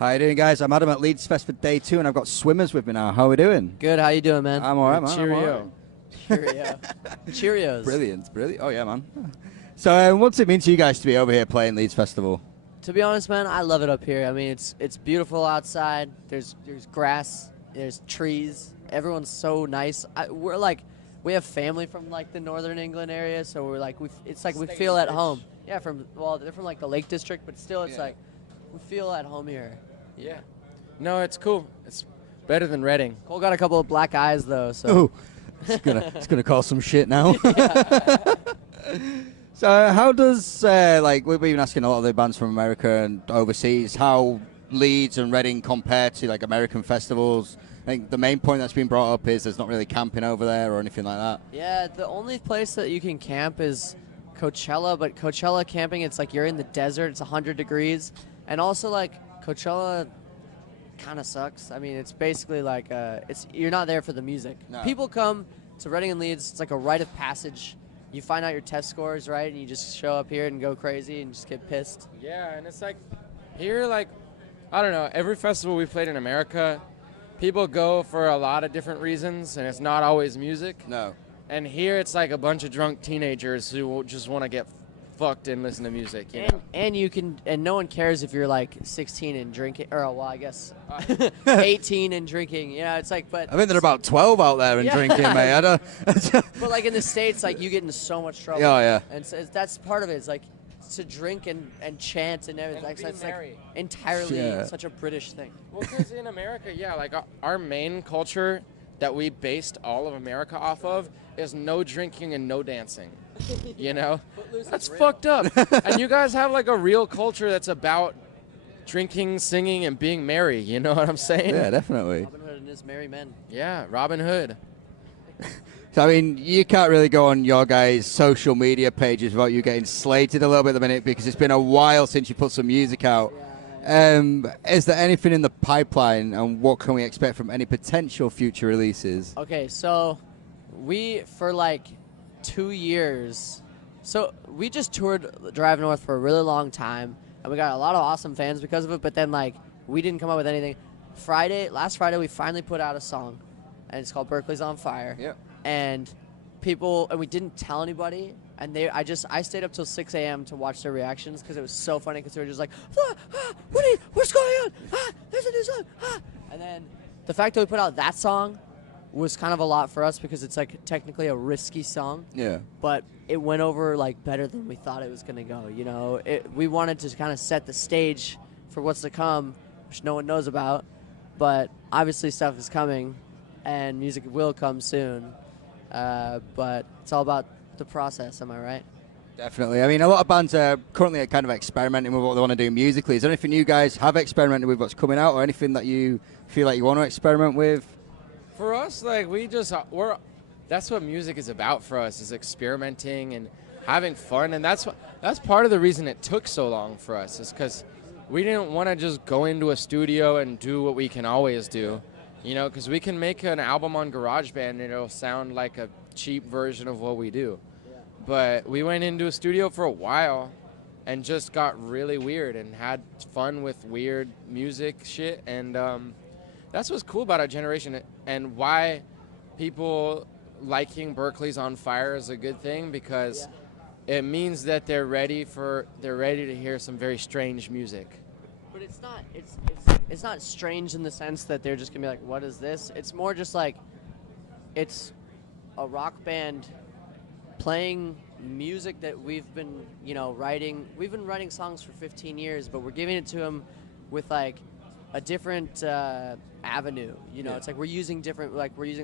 How you doing, guys? I'm Adam at Leeds Fest for day 2, and I've got swimmers with me now. How are we doing? Good. How you doing, man? I'm all right, man. Cheerio. Cheerio. Cheerios. Brilliant. Oh, yeah, man. So what's it mean to you guys to be over here playing Leeds Festival? To be honest, man, I love it up here. I mean, it's beautiful outside. There's grass. There's trees. Everyone's so nice. We have family from like the northern England area, so we're like we feel at home. Yeah, they're from like the Lake District, but still it's like we feel at home here. Yeah. No, it's cool. It's better than Reading. Cole got a couple of black eyes though, so Ooh, it's gonna cause some shit now. So how does we've been asking a lot of the bands from America and overseas how Leeds and Reading compare to like American festivals? I think the main point that's been brought up is there's not really camping over there or anything like that. Yeah, the only place that you can camp is Coachella, but Coachella camping, it's like you're in the desert, it's 100 degrees, and also like Coachella kind of sucks. I mean, it's basically like you're not there for the music. No. People come to Reading and Leeds, it's like a rite of passage. You find out your test scores, right, and you just show up here and go crazy and just get pissed. Yeah, and it's like here, like, I don't know, every festival we've played in America, people go for a lot of different reasons, and it's not always music. No. And here it's like a bunch of drunk teenagers who just want to get fucked and listen to music. You know? And no one cares if you're like 16 and drinking, or well, I guess 18 and drinking. You know, it's like, but I think there are about 12 out there and drinking, mate. I don't. But like in the States, like you get in so much trouble. Oh, yeah. And so that's part of it. It's like to drink and chant and everything. And It's be like merry. entirely such a British thing. Well, because in America, yeah, like our main culture that we based all of America off of is no drinking and no dancing. You know? That's fucked up. And you guys have like a real culture that's about drinking, singing, and being merry. You know what I'm saying? Yeah, definitely. Robin Hood and his merry men. Yeah, Robin Hood. So, I mean, you can't really go on your guys' social media pages without you getting slated a little bit at the minute because it's been a while since you put some music out. Is there anything in the pipeline, and what can we expect from any potential future releases? Okay, so we, for like 2 years, so we just toured Drive North for a really long time, and we got a lot of awesome fans because of it, but then like we didn't come up with anything. Last Friday, we finally put out a song, and it's called Berkeley's on Fire. Yep. And we didn't tell anybody, and I stayed up till 6 a.m. to watch their reactions because it was so funny because they were just like, what's going on? There's a new song. And then the fact that we put out that song was kind of a lot for us because it's like technically a risky song. Yeah. But it went over like better than we thought it was going to go. You know, we wanted to kind of set the stage for what's to come, which no one knows about. But obviously stuff is coming, and music will come soon. But it's all about the process, am I right? Definitely. I mean, a lot of bands are currently kind of experimenting with what they want to do musically. Is there anything you guys have experimented with what's coming out, or anything that you feel like you want to experiment with? For us, like that's what music is about for us, is experimenting and having fun, and that's part of the reason it took so long for us, is because we didn't want to just go into a studio and do what we can always do. You know, because we can make an album on GarageBand and it'll sound like a cheap version of what we do. Yeah. But we went into a studio for a while and just got really weird and had fun with weird music shit. And that's what's cool about our generation, and why people liking Berkeley's on Fire is a good thing, because it means that they're ready to hear some very strange music. But it's not strange in the sense that they're just gonna be like, what is this? It's more just like it's a rock band playing music that we've been, writing. We've been writing songs for 15 years, but we're giving it to them with like a different avenue. It's like we're using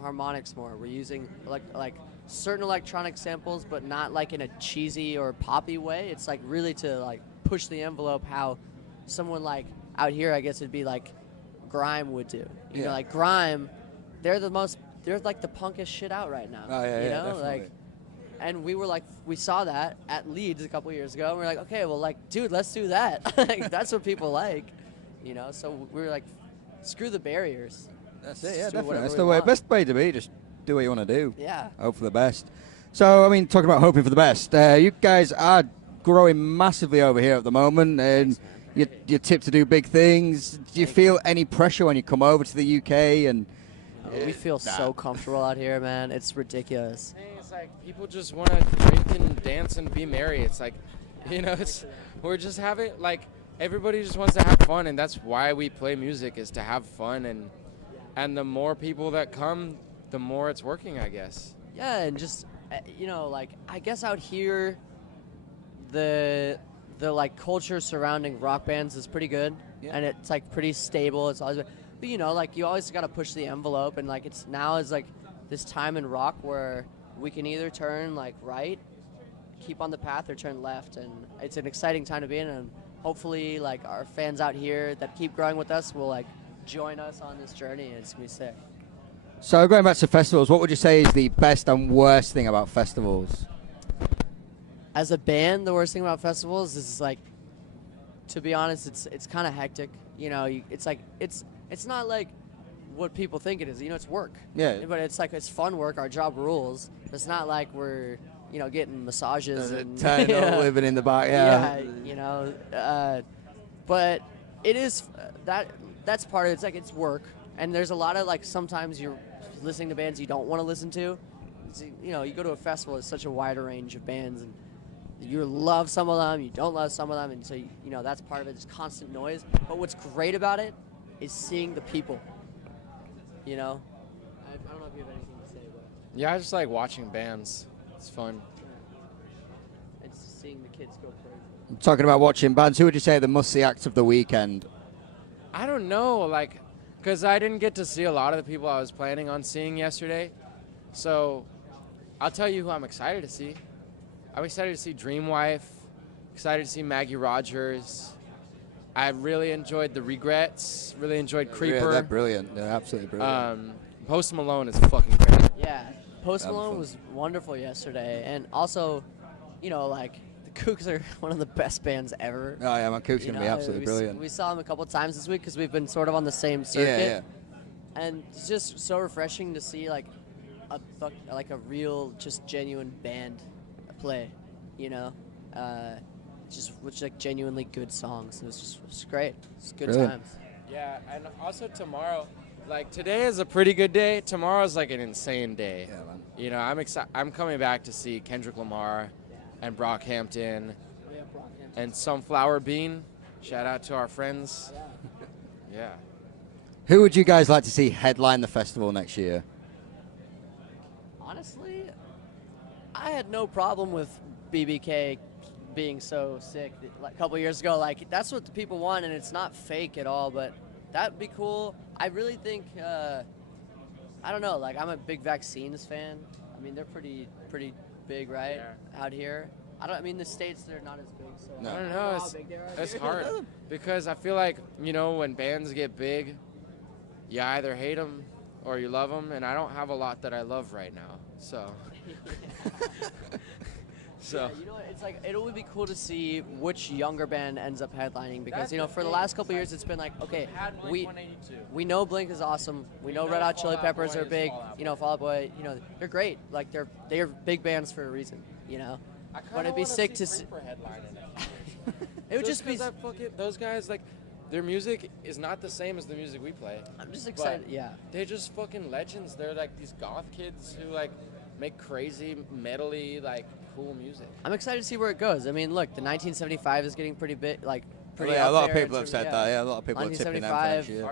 harmonics more. We're using like certain electronic samples, but not like in a cheesy or poppy way. It's like really to like push the envelope how someone like out here, I guess it'd be like grime would do. You know, like grime, they're like the punkest shit out right now. Oh, yeah, definitely. Like, and we saw that at Leeds a couple years ago, and we were like, okay, well, like, dude, let's do that. Like, that's what people like, so we were like, screw the barriers. That's it, yeah, definitely. That's the best way to be. Just do what you want to do. Yeah. Hope for the best. So, I mean, talking about hoping for the best, you guys are growing massively over here at the moment, and you're tipped to do big things. Do you feel any pressure when you come over to the UK? And We feel so comfortable out here, man. It's ridiculous. Hey, it's like people just want to drink and dance and be merry. It's like, we're just having, like, everybody just wants to have fun, and that's why we play music, is to have fun, and the more people that come, the more it's working, I guess. Yeah, and just like, I guess out here, the like culture surrounding rock bands is pretty good, and it's like pretty stable. It's always, but like you always got to push the envelope, and like it's now is like this time in rock where we can either turn like right, keep on the path, or turn left, and it's an exciting time to be in, and hopefully like our fans out here that keep growing with us will like join us on this journey, and it's gonna be sick. So going back to festivals, what would you say is the best and worst thing about festivals? As a band, the worst thing about festivals is like, to be honest, it's kind of hectic. It's like it's not like what people think it is. It's work. Yeah. But it's like it's fun work. Our job rules. It's not like we're getting massages and living in the back. But it is that's part of it. It's like it's work, and there's a lot of like sometimes you're listening to bands you don't want to listen to. You go to a festival, it's such a wider range of bands, and you love some of them, you don't love some of them, and so that's part of it. It's constant noise. But what's great about it is seeing the people. I don't know if you have anything to say, but Yeah, I just like watching bands. It's fun. and seeing the kids go crazy. Talking about watching bands, who would you say are the must-see acts of the weekend? I don't know, like, because I didn't get to see a lot of the people I was planning on seeing yesterday. So I'll tell you who I'm excited to see. I'm excited to see Dreamwife, excited to see Maggie Rogers. I really enjoyed The Regrets, really enjoyed Creeper. They're brilliant. They're absolutely brilliant. Post Malone is fucking great. Yeah, Post Malone was wonderful yesterday, and also, like the Kooks are one of the best bands ever. Oh yeah, man, Kook's gonna be absolutely brilliant. We saw him a couple times this week because we've been sort of on the same circuit. Yeah. And it's just so refreshing to see like a real, just genuine band play, just which like genuinely good songs. It was great. It's good times. Yeah, and also tomorrow, like today is a pretty good day. Tomorrow's like an insane day. Yeah, man. I'm excited. I'm coming back to see Kendrick Lamar and Brockhampton and Sunflower Bean. Shout out to our friends. Yeah. Who would you guys like to see headline the festival next year? Honestly, I had no problem with BBK being so sick a couple years ago. Like, that's what the people want, and it's not fake at all, but that'd be cool. I really think, I don't know, like, I'm a big vaccines fan. I mean, they're pretty big, right, out here. I mean, the States, they're not as big, so I don't know. how big they are. It's hard because I feel like, when bands get big, you either hate them or you love them, and I don't have a lot that I love right now, so. Yeah, it's like it would be cool to see which younger band ends up headlining because for the last couple years it's been like, okay, we know Blink is awesome, we know Red Hot Chili Peppers are big, Fall Out Boy, they're great, like they're big bands for a reason, but it'd be sick to see. It would just be those guys, like, their music is not the same as the music we play. I'm just excited. Yeah, they're just fucking legends. They're like these goth kids who like make crazy metally like cool music. I'm excited to see where it goes. I mean, look, the 1975 is getting pretty big, like pretty. Yeah, a lot of there people have said that. Yeah, a lot of people are tipping them for next year.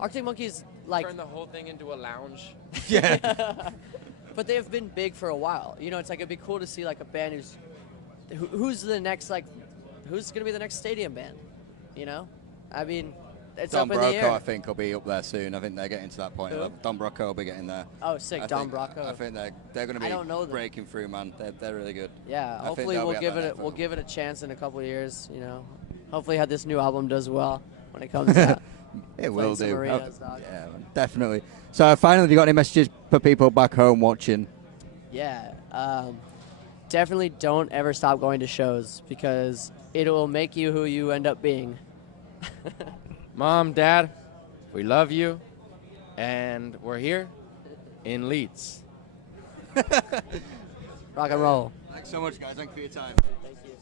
Arctic Monkeys like turn the whole thing into a lounge. Yeah. But they have been big for a while. It's like it'd be cool to see like a band who's the next who's gonna be the next stadium band. I mean, it's Don up in the air. Brocco, I think, will be up there soon. I think they're getting to that point. Who? Don Brocco will be getting there. Oh, sick, Don Brocco. I think they're going to be breaking through, man. They're really good. Yeah, hopefully we'll give it a chance in a couple of years. Hopefully, how this new album does well when it comes out. It will do. Arenas, yeah, man, definitely. So finally, have you got any messages for people back home watching? Yeah, definitely don't ever stop going to shows because it will make you who you end up being. Mom, Dad, we love you, and we're here in Leeds. Rock and roll. Thanks so much, guys. Thank you for your time. Thank you.